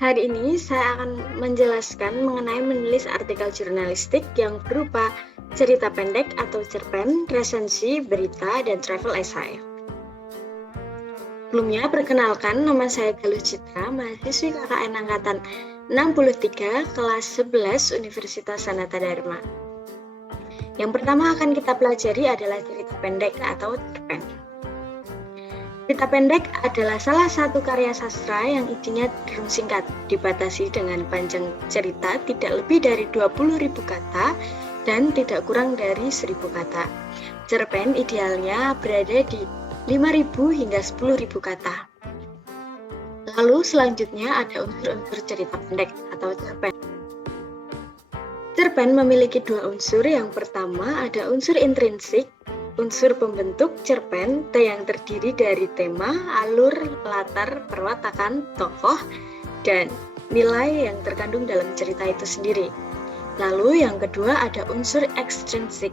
Hari ini saya akan menjelaskan mengenai menulis artikel jurnalistik yang berupa cerita pendek atau cerpen, resensi, berita, dan travel essay. Sebelumnya, perkenalkan, nama saya Galuh Citra, mahasiswi KKN Angkatan 63, kelas 11, Universitas Sanata Dharma. Yang pertama akan kita pelajari adalah cerita pendek atau cerpen. Cerita pendek adalah salah satu karya sastra yang isinya cenderung singkat, dibatasi dengan panjang cerita tidak lebih dari 20.000 kata dan tidak kurang dari 1.000 kata. Cerpen idealnya berada di 5.000 hingga 10.000 kata. Lalu selanjutnya ada unsur-unsur cerita pendek atau cerpen. Cerpen memiliki dua unsur. Yang pertama ada unsur intrinsik, unsur pembentuk cerpen yang terdiri dari tema, alur, latar, perwatakan, tokoh, dan nilai yang terkandung dalam cerita itu sendiri. Lalu yang kedua ada unsur ekstrinsik,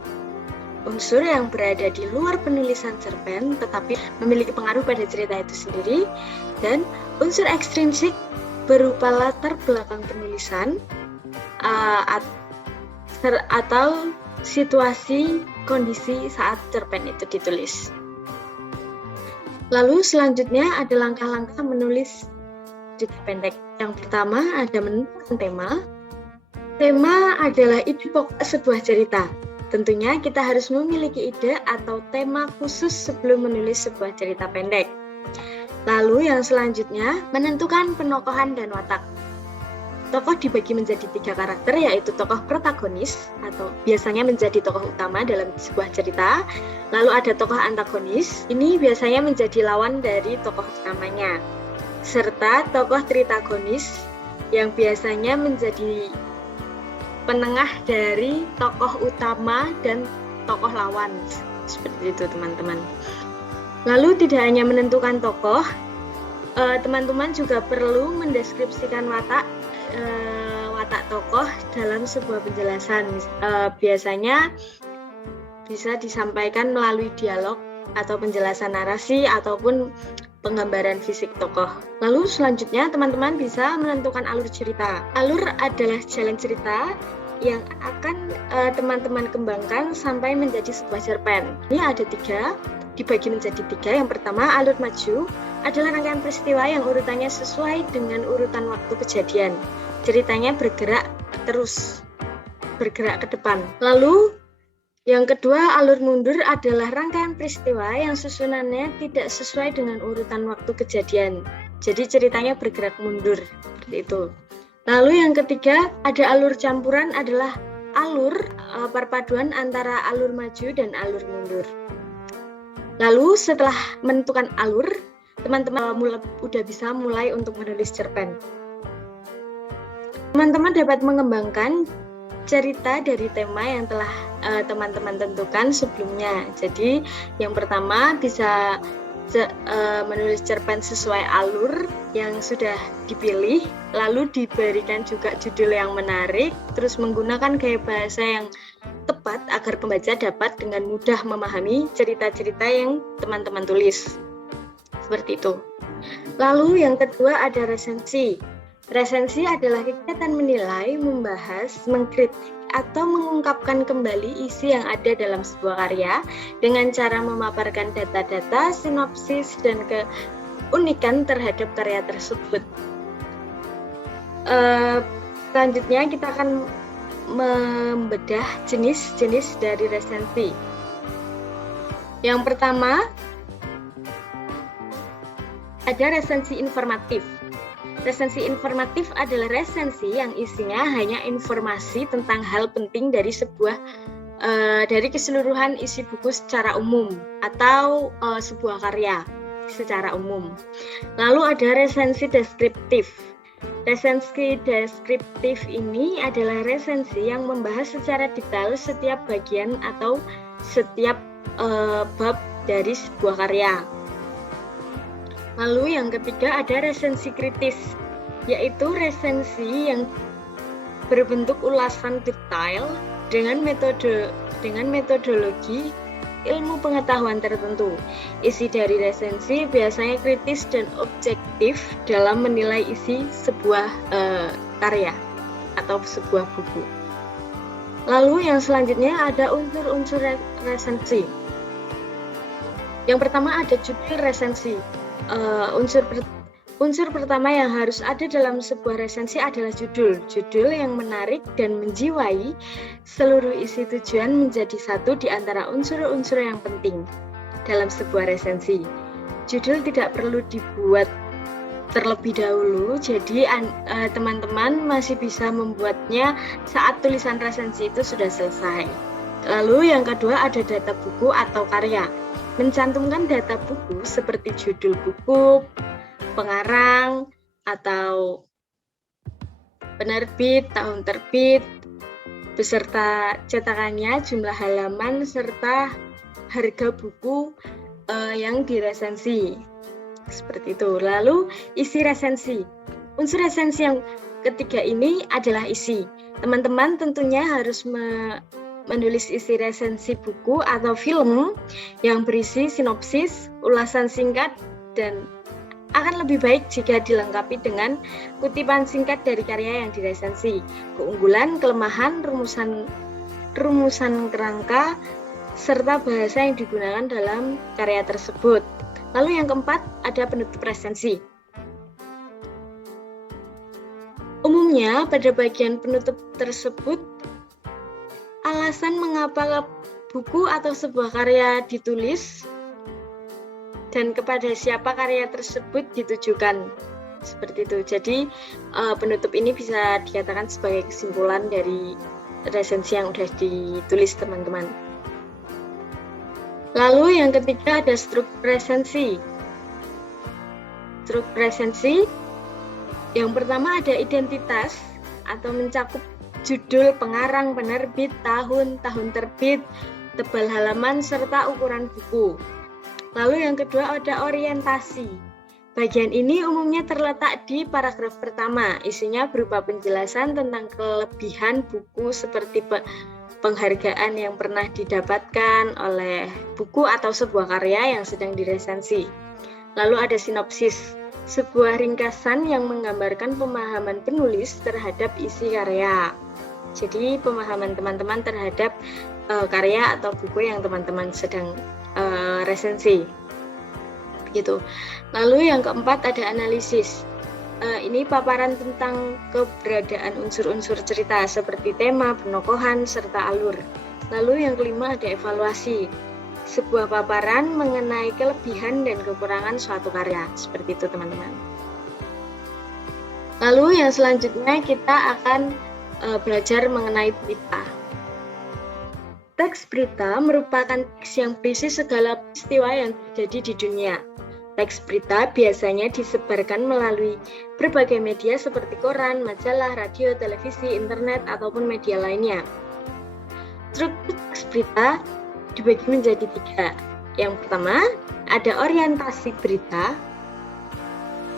unsur yang berada di luar penulisan cerpen tetapi memiliki pengaruh pada cerita itu sendiri. Dan unsur ekstrinsik berupa latar belakang penulisan atau situasi, kondisi saat cerpen itu ditulis. Lalu selanjutnya ada langkah-langkah menulis cerita pendek. Yang pertama ada menentukan tema. Tema adalah ide pokok sebuah cerita. Tentunya kita harus memiliki ide atau tema khusus sebelum menulis sebuah cerita pendek. Lalu yang selanjutnya menentukan penokohan dan watak. Tokoh dibagi menjadi 3 karakter, yaitu tokoh protagonis atau biasanya menjadi tokoh utama dalam sebuah cerita. Lalu ada tokoh antagonis, ini biasanya menjadi lawan dari tokoh utamanya. Serta tokoh tritagonis yang biasanya menjadi penengah dari tokoh utama dan tokoh lawan. Seperti itu teman-teman. Lalu tidak hanya menentukan tokoh, teman-teman juga perlu mendeskripsikan watak tokoh dalam sebuah penjelasan. Biasanya bisa disampaikan melalui dialog atau penjelasan narasi ataupun penggambaran fisik tokoh. Lalu selanjutnya teman-teman bisa menentukan alur cerita. Alur adalah jalan cerita yang akan teman-teman kembangkan sampai menjadi sebuah cerpen. Ini ada 3, dibagi menjadi 3. Yang pertama, alur maju adalah rangkaian peristiwa yang urutannya sesuai dengan urutan waktu kejadian. Ceritanya bergerak ke depan. Lalu yang kedua, alur mundur adalah rangkaian peristiwa yang susunannya tidak sesuai dengan urutan waktu kejadian. Jadi ceritanya bergerak mundur, seperti itu. Lalu yang ketiga, ada alur campuran adalah alur perpaduan antara alur maju dan alur mundur. Lalu setelah menentukan alur, teman-teman udah bisa mulai untuk menulis cerpen. Teman-teman dapat mengembangkan cerita dari tema yang telah teman-teman tentukan sebelumnya. Jadi yang pertama bisa menulis cerpen sesuai alur yang sudah dipilih, lalu diberikan juga judul yang menarik, terus menggunakan gaya bahasa yang tepat agar pembaca dapat dengan mudah memahami cerita-cerita yang teman-teman tulis. Seperti itu. Lalu yang kedua ada resensi. Resensi adalah kegiatan menilai, membahas, mengkritik, atau mengungkapkan kembali isi yang ada dalam sebuah karya dengan cara memaparkan data-data, sinopsis, dan keunikan terhadap karya tersebut. Selanjutnya kita akan membedah jenis-jenis dari resensi. Yang pertama, ada resensi informatif. Resensi informatif adalah resensi yang isinya hanya informasi tentang hal penting dari dari keseluruhan isi buku secara umum atau sebuah karya secara umum. Lalu ada resensi deskriptif. Resensi deskriptif ini adalah resensi yang membahas secara detail setiap bagian atau setiap bab dari sebuah karya. Lalu yang ketiga ada resensi kritis, yaitu resensi yang berbentuk ulasan detail dengan metodologi ilmu pengetahuan tertentu. Isi dari resensi biasanya kritis dan objektif dalam menilai isi sebuah karya atau sebuah buku. Lalu yang selanjutnya ada unsur-unsur resensi. Yang pertama ada judul resensi. Unsur pertama yang harus ada dalam sebuah resensi adalah judul. Judul yang menarik dan menjiwai seluruh isi tujuan menjadi satu di antara unsur-unsur yang penting dalam sebuah resensi. Judul tidak perlu dibuat terlebih dahulu, jadi teman-teman masih bisa membuatnya saat tulisan resensi itu sudah selesai. Lalu yang kedua ada data buku atau karya. Mencantumkan data buku seperti judul buku, pengarang atau penerbit, tahun terbit, beserta cetakannya, jumlah halaman, serta harga buku yang diresensi. Seperti itu. Lalu isi resensi. Unsur resensi yang ketiga ini adalah isi. Teman-teman tentunya harus menulis isi resensi buku atau film yang berisi sinopsis, ulasan singkat, dan akan lebih baik jika dilengkapi dengan kutipan singkat dari karya yang diresensi, keunggulan, kelemahan, rumusan kerangka, serta bahasa yang digunakan dalam karya tersebut. Lalu yang keempat ada penutup resensi. Umumnya pada bagian penutup tersebut, alasan mengapa buku atau sebuah karya ditulis dan kepada siapa karya tersebut ditujukan, seperti itu. Jadi penutup ini bisa dikatakan sebagai kesimpulan dari resensi yang sudah ditulis teman-teman. Lalu yang ketiga ada struktur resensi. Struktur resensi yang pertama ada identitas atau mencakup judul, pengarang, penerbit, tahun terbit, tebal halaman, serta ukuran buku. Lalu yang kedua ada orientasi. Bagian ini umumnya terletak di paragraf pertama. Isinya berupa penjelasan tentang kelebihan buku seperti penghargaan yang pernah didapatkan oleh buku atau sebuah karya yang sedang diresensi. Lalu ada sinopsis, sebuah ringkasan yang menggambarkan pemahaman penulis terhadap isi karya. Jadi pemahaman teman-teman terhadap karya atau buku yang teman-teman sedang resensi, begitu. Lalu yang keempat ada analisis. Ini paparan tentang keberadaan unsur-unsur cerita seperti tema, penokohan, serta alur. Lalu yang kelima ada evaluasi. Sebuah paparan mengenai kelebihan dan kekurangan suatu karya, seperti itu teman-teman. Lalu yang selanjutnya kita akan belajar mengenai berita. Teks berita merupakan teks yang berisi segala peristiwa yang terjadi di dunia. Teks berita biasanya disebarkan melalui berbagai media seperti koran, majalah, radio, televisi, internet, ataupun media lainnya. Struktur teks berita dibagi menjadi 3. Yang pertama, ada orientasi berita.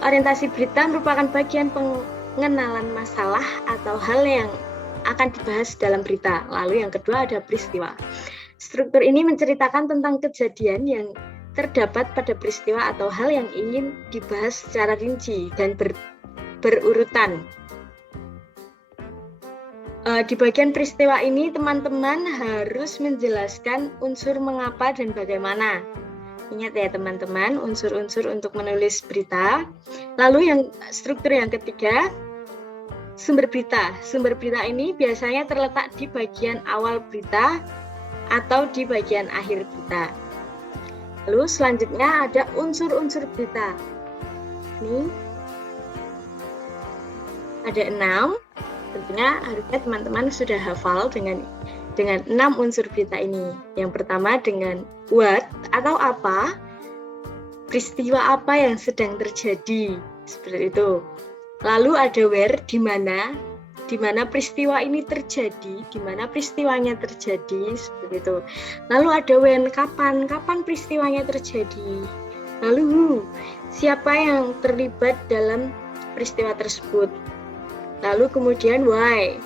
Orientasi berita merupakan bagian pengenalan masalah atau hal yang akan dibahas dalam berita. Lalu yang kedua ada peristiwa. Struktur ini menceritakan tentang kejadian yang terdapat pada peristiwa atau hal yang ingin dibahas secara rinci dan berurutan. Di bagian peristiwa ini teman-teman harus menjelaskan unsur mengapa dan bagaimana. Ingat ya teman-teman, unsur-unsur untuk menulis berita. Lalu yang struktur yang ketiga, sumber berita. Sumber berita ini biasanya terletak di bagian awal berita atau di bagian akhir berita. Lalu selanjutnya ada unsur-unsur berita. Ini ada 6. Tentunya harusnya teman-teman sudah hafal dengan 6 unsur berita ini. Yang pertama dengan what atau apa, peristiwa apa yang sedang terjadi, seperti itu. Lalu ada where, di mana peristiwa ini terjadi, di mana peristiwanya terjadi, seperti itu. Lalu ada when, kapan peristiwanya terjadi. Lalu who, siapa yang terlibat dalam peristiwa tersebut. Lalu kemudian why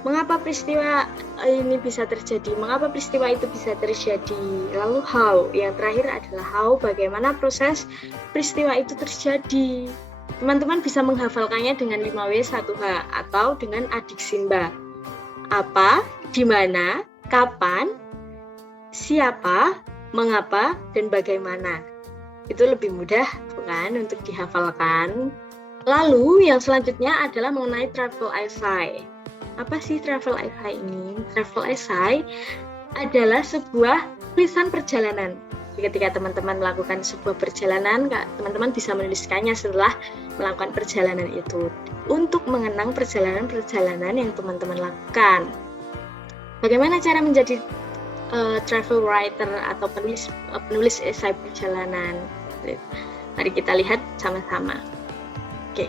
Mengapa peristiwa ini bisa terjadi? Mengapa peristiwa itu bisa terjadi? Lalu how? Yang terakhir adalah how, bagaimana proses peristiwa itu terjadi. Teman-teman bisa menghafalkannya dengan 5W 1H atau dengan adik Simba. Apa, di mana, kapan, siapa, mengapa, dan bagaimana. Itu lebih mudah, bukan, untuk dihafalkan. Lalu yang selanjutnya adalah mengenai travel essay. Apa sih travel essay ini? Travel essay adalah sebuah tulisan perjalanan. Ketika teman-teman melakukan sebuah perjalanan, teman-teman bisa menuliskannya setelah melakukan perjalanan itu untuk mengenang perjalanan-perjalanan yang teman-teman lakukan. Bagaimana cara menjadi travel writer atau penulis esai perjalanan? Mari kita lihat sama-sama. Oke.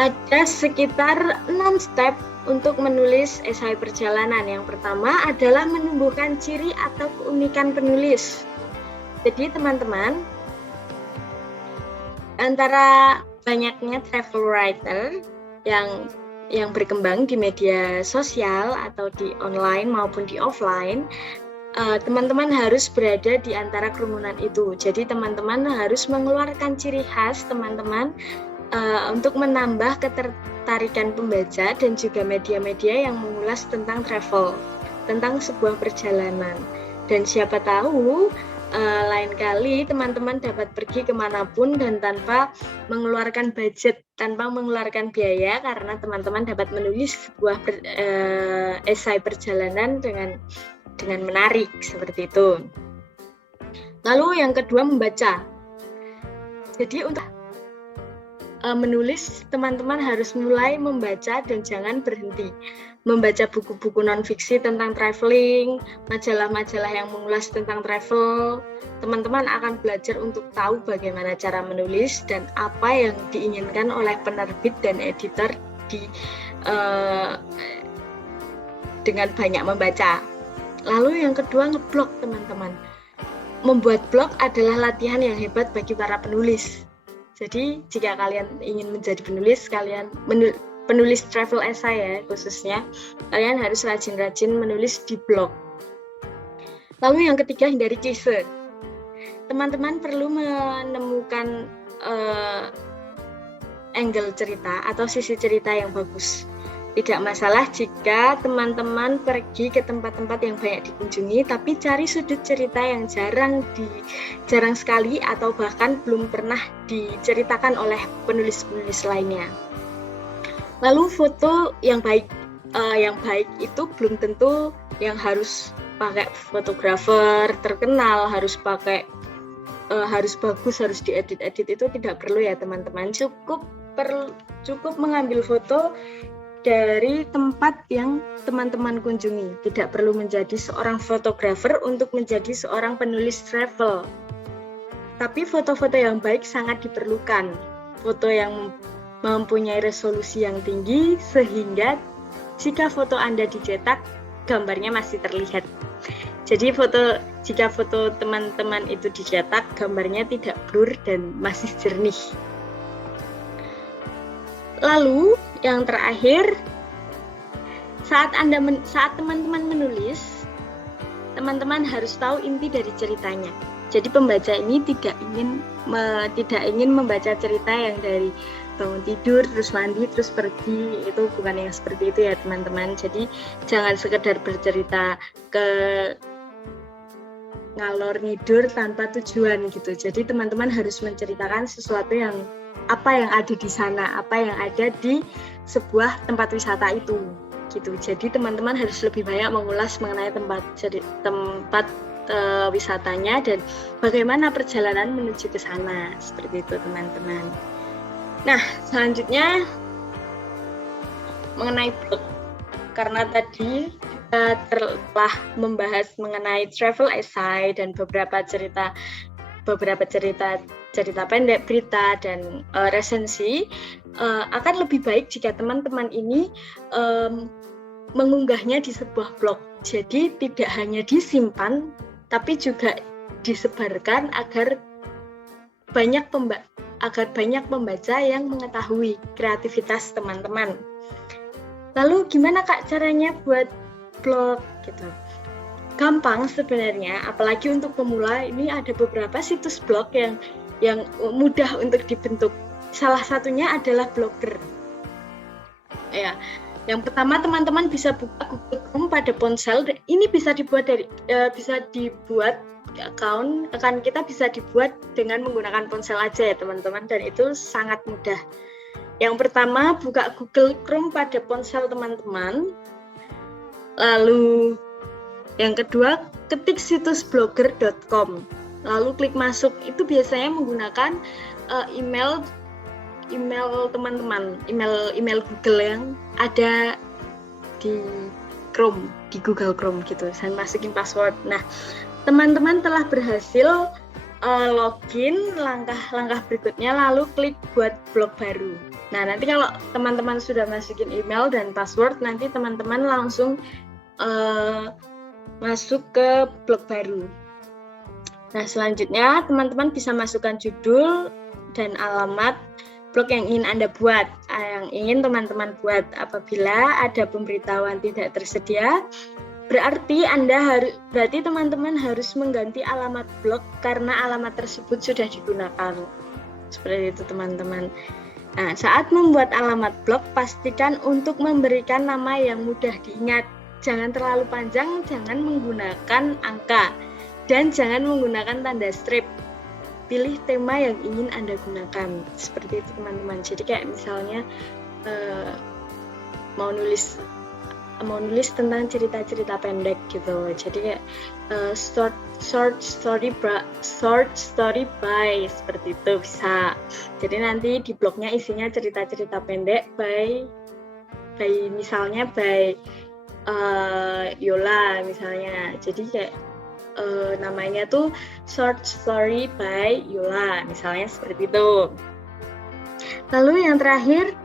Ada sekitar 6 step untuk menulis esai perjalanan. Yang pertama adalah menumbuhkan ciri atau keunikan penulis. Jadi teman-teman, antara banyaknya travel writer yang berkembang di media sosial atau di online maupun di offline, teman-teman harus berada di antara kerumunan itu. Jadi teman-teman harus mengeluarkan ciri khas teman-teman untuk menambah ketertarikan pembaca dan juga media-media yang mengulas tentang travel, tentang sebuah perjalanan. Dan siapa tahu lain kali teman-teman dapat pergi kemanapun dan tanpa mengeluarkan budget, tanpa mengeluarkan biaya, karena teman-teman dapat menulis sebuah esai perjalanan dengan menarik seperti itu. Lalu yang kedua, membaca. Jadi untuk menulis, teman-teman harus mulai membaca dan jangan berhenti. Membaca buku-buku non-fiksi tentang traveling, majalah-majalah yang mengulas tentang travel. Teman-teman akan belajar untuk tahu bagaimana cara menulis dan apa yang diinginkan oleh penerbit dan editor dengan banyak membaca. Lalu yang kedua, ngeblog teman-teman. Membuat blog adalah latihan yang hebat bagi para penulis. Jadi jika kalian ingin menjadi penulis, penulis travel essay ya khususnya, kalian harus rajin-rajin menulis di blog. Lalu yang ketiga, hindari klise. Teman-teman perlu menemukan angle cerita atau sisi cerita yang bagus. Tidak masalah jika teman-teman pergi ke tempat-tempat yang banyak dikunjungi, tapi cari sudut cerita yang jarang sekali atau bahkan belum pernah diceritakan oleh penulis-penulis lainnya. Lalu foto yang baik itu belum tentu yang harus pakai fotografer terkenal, harus bagus, harus diedit-edit, itu tidak perlu ya teman-teman. Cukup mengambil foto dari tempat yang teman-teman kunjungi. Tidak perlu menjadi seorang fotografer untuk menjadi seorang penulis travel. Tapi foto-foto yang baik sangat diperlukan. Foto yang mempunyai resolusi yang tinggi sehingga jika foto Anda dicetak, gambarnya masih terlihat. Jadi jika foto teman-teman itu dicetak, gambarnya tidak blur dan masih jernih. Lalu yang terakhir, saat teman-teman menulis, teman-teman harus tahu inti dari ceritanya. Jadi pembaca ini tidak ingin membaca cerita yang dari bangun tidur, terus mandi, terus pergi. Itu bukan yang seperti itu ya teman-teman. Jadi jangan sekedar bercerita ke ngalor ngidur tanpa tujuan gitu. Jadi teman-teman harus menceritakan sesuatu yang apa yang ada di sana, apa yang ada di sebuah tempat wisata itu gitu. Jadi teman-teman harus lebih banyak mengulas mengenai tempat wisatanya dan bagaimana perjalanan menuju ke sana, seperti itu teman-teman. Nah, selanjutnya mengenai blog. Karena tadi kita telah membahas mengenai travel essay dan beberapa cerita pendek, berita, dan resensi, akan lebih baik jika teman-teman ini mengunggahnya di sebuah blog. Jadi tidak hanya disimpan, tapi juga disebarkan agar banyak pembaca yang mengetahui kreativitas teman-teman. Lalu gimana Kak caranya buat blog gitu? Gampang sebenarnya, apalagi untuk pemula. Ini ada beberapa situs blog yang mudah untuk dibentuk. Salah satunya adalah Blogger. Ya, yang pertama teman-teman bisa buka Google Chrome pada ponsel. Ini bisa dibuat account kita bisa dibuat dengan menggunakan ponsel aja ya teman-teman, dan itu sangat mudah. Yang pertama, buka Google Chrome pada ponsel teman-teman. Lalu yang kedua, ketik situs blogger.com. Lalu klik masuk. Itu biasanya menggunakan email teman-teman, email Google yang ada di Chrome, di Google Chrome gitu. Saya masukin password. Nah, teman-teman telah berhasil login. Langkah berikutnya lalu klik buat blog baru. Nah, nanti kalau teman-teman sudah masukin email dan password, nanti teman-teman langsung masuk ke blog baru. Nah, selanjutnya teman-teman bisa masukkan judul dan alamat blog yang ingin Anda buat, yang ingin teman-teman buat. Apabila ada pemberitahuan tidak tersedia, berarti teman-teman harus mengganti alamat blog karena alamat tersebut sudah digunakan. Seperti itu teman-teman. Nah, saat membuat alamat blog, pastikan untuk memberikan nama yang mudah diingat. Jangan terlalu panjang, jangan menggunakan angka, dan jangan menggunakan tanda strip. Pilih tema yang ingin Anda gunakan. Seperti itu teman-teman. Jadi kayak misalnya mau nulis tentang cerita-cerita pendek gitu. Jadi kayak short story by seperti itu bisa. Jadi nanti di blognya isinya cerita-cerita pendek by misalnya by Yola misalnya. Jadi kayak namanya tuh short story by Yola misalnya seperti itu. Lalu yang terakhir,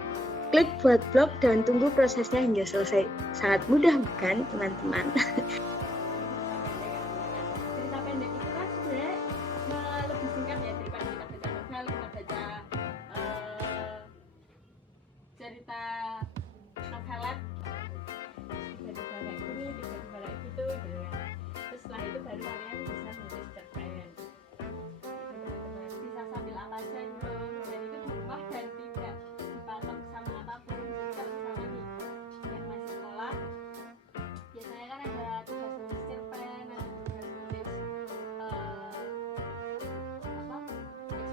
klik buat blog dan tunggu prosesnya hingga selesai. Sangat mudah bukan teman-teman? Cerita pendek itu kan sebenarnya lebih singkat ya daripada kita baca novel, kita baca cerita novelet, tiba-tiba kayak gini, tiba-tiba kayak gitu gitu ya. Terus setelah itu baru kalian bisa nulis cerpen. Bisa sambil apa aja gitu, dan itu di rumah dan tidak dipatok sama apapun. Kalau misalnya nih yang masih sekolah, biasanya kan ada tugas nulis cerpen, ada tugas nulis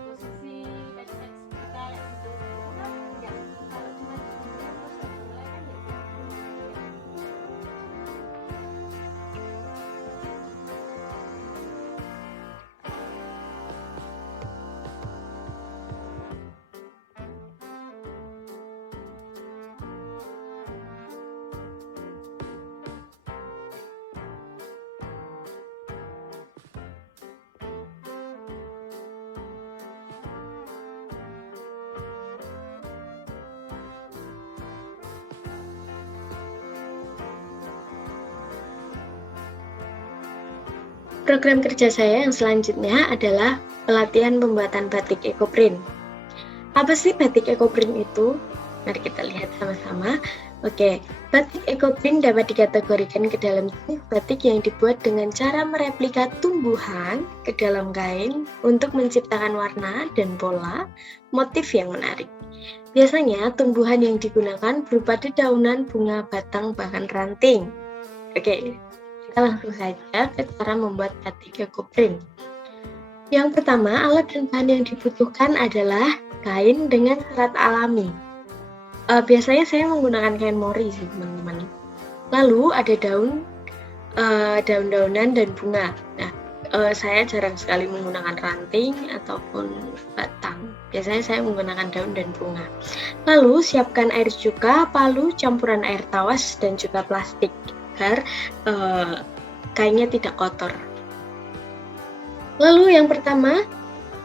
eksposisi, teks-teks kita kayak gitu. Itu kan ya kalau cuma disuruh terus mulai kan ya. Program kerja saya yang selanjutnya adalah pelatihan pembuatan batik ekoprint. Apa sih batik ekoprint itu? Mari kita lihat sama-sama. Oke, batik ekoprint dapat dikategorikan ke dalam jenis batik yang dibuat dengan cara mereplika tumbuhan ke dalam kain untuk menciptakan warna dan pola motif yang menarik. Biasanya tumbuhan yang digunakan berupa dedaunan, bunga, batang, bahkan ranting. Oke, kita langsung saja ke cara membuat batik ekoprint. Yang pertama, alat dan bahan yang dibutuhkan adalah kain dengan serat alami. Biasanya saya menggunakan kain mori sih teman-teman. Lalu ada daun-daunan dan bunga. Nah, saya jarang sekali menggunakan ranting ataupun batang. Biasanya saya menggunakan daun dan bunga. Lalu siapkan air cuka, palu, campuran air tawas dan juga plastik agar kainnya tidak kotor. Lalu yang pertama,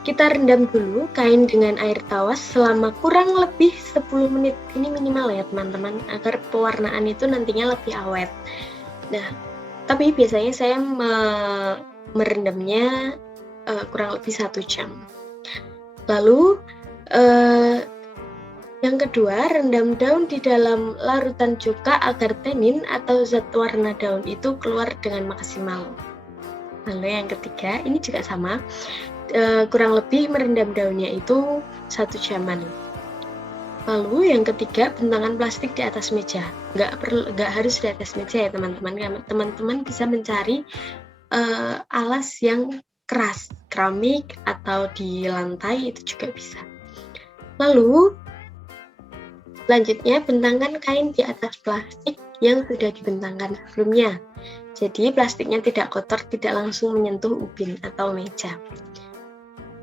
kita rendam dulu kain dengan air tawas selama kurang lebih 10 menit. Ini minimal ya teman-teman, agar pewarnaan itu nantinya lebih awet. Nah, tapi biasanya saya merendamnya kurang lebih 1 jam. Lalu Yang kedua, rendam daun di dalam larutan cuka agar tenin atau zat warna daun itu keluar dengan maksimal. Lalu yang ketiga, ini juga sama, kurang lebih merendam daunnya itu 1 jaman. Lalu yang ketiga, bentangan plastik di atas meja. Nggak harus di atas meja ya teman-teman. Teman-teman bisa mencari alas yang keras, keramik atau di lantai itu juga bisa. Lalu selanjutnya, bentangkan kain di atas plastik yang sudah dibentangkan sebelumnya. Jadi plastiknya tidak kotor, tidak langsung menyentuh ubin atau meja.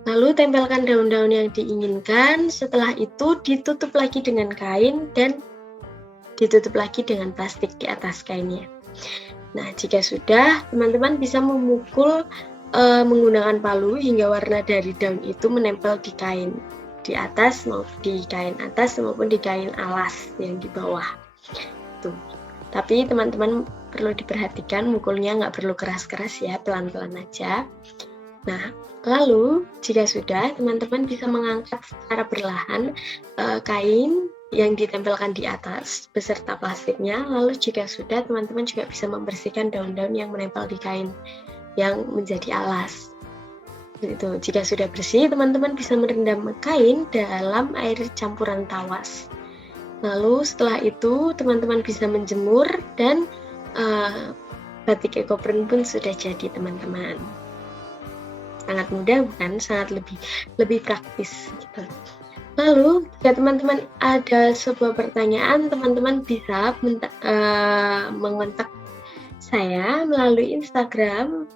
Lalu tempelkan daun-daun yang diinginkan, setelah itu ditutup lagi dengan kain dan ditutup lagi dengan plastik di atas kainnya. Nah, jika sudah, teman-teman bisa memukul menggunakan palu hingga warna dari daun itu menempel di kain di atas maupun di kain atas maupun di kain alas yang di bawah. Tuh. Tapi teman-teman perlu diperhatikan mukulnya nggak perlu keras-keras ya, pelan-pelan aja. Nah, lalu jika sudah, teman-teman bisa mengangkat secara perlahan kain yang ditempelkan di atas beserta plastiknya. Lalu jika sudah, teman-teman juga bisa membersihkan daun-daun yang menempel di kain yang menjadi alas. Itu. Jika sudah bersih, teman-teman bisa merendam kain dalam air campuran tawas. Lalu setelah itu, teman-teman bisa menjemur dan batik ekoprint pun sudah jadi, teman-teman. Sangat mudah bukan? Sangat lebih praktis gitu. Lalu, jika teman-teman ada sebuah pertanyaan, teman-teman bisa mengontak saya melalui Instagram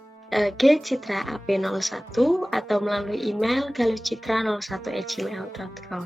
gcitraap01 atau melalui email galucitra01@gmail.com.